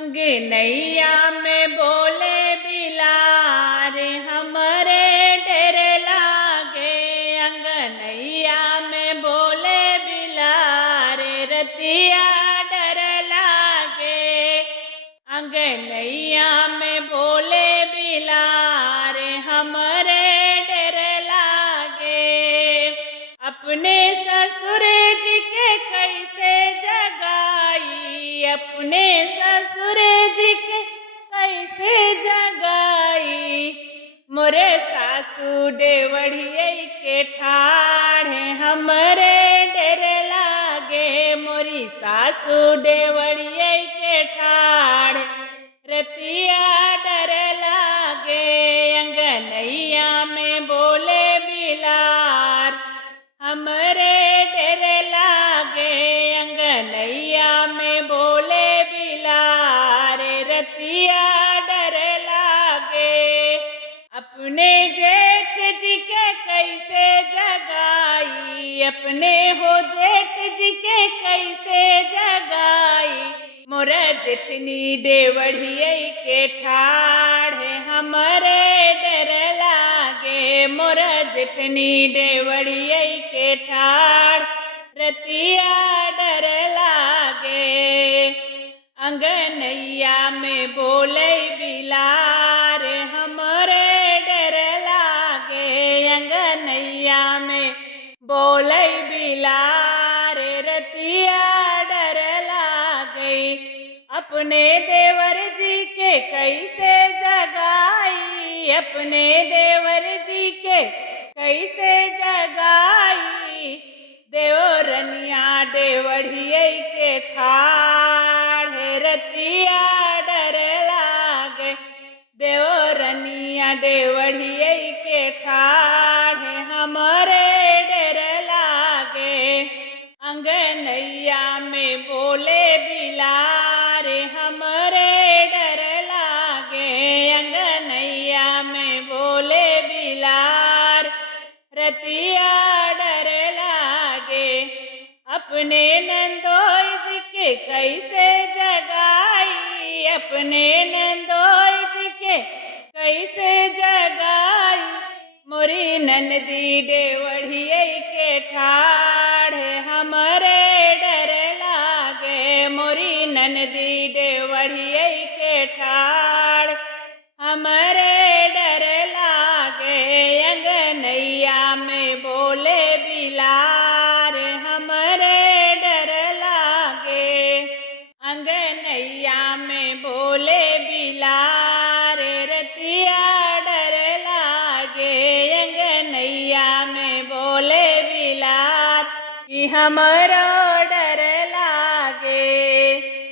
अंगनैया में बोले बिलार हमरे डर लागे। अंगनैया में बोले बिलार रतिया डर लागे। अंगनैया में बोले बिलार हमरे डर लागे। अपने ससुर जी के कैसे जगाई, अपने ससुर जी के कैसे जगाई। मोरे सासू डेवढ़िये के ठाढ़े हमरे डर लागे। मोरी सासू डेवढ़िये के ठाढ़े रतिया डर लागे। अंगनैया में बोले बिलार हमरे डर लागे। अंगनैया में बोले बिलार रतिया डर लागे। अपने जेठ जी के कैसे जगाई, अपने हो जेठ जी के कैसे जगाई। मोरा जेठनी डेवढ़िये के ठाढ़े हमरे डर लागे। मोरा जेठनी डेवढ़िये के ठाढ़ रतिया डर लागे। अंगनैया में बोले बिलार हमरे डर लागे। अंगनैया में बोले बिलार रतिया डर लागे। अपने देवर जी के कैसे जगाई, अपने देवर जी के कैसे जगाई। देवरनिया डेवढ़िये के ठाढ़े रतिया डर लागे। देवरनिया डेवढ़िये के ठाढ़े हमरे डर लागे। अंगनैया में बोले बिलार हमरे डर लागे। अंगनैया में बोले बिलार रतिया डर लागे। अपने नंदोई जी के कैसे जगाई, अपने नंदोई जी के कैसे जगाई। मोरी ननदी डेवढ़िये के ठाढ़े हमरे डर लागे। मोरी ननदी डेवढ़िये के ठाढ़ हमरे डर लागे। अंगनैया में बोले बिलार हमरे डर लागे। अंगनैया में बोले बिलार रतिया डर लागे। अंगनैया में बोले बिलार कि हमरो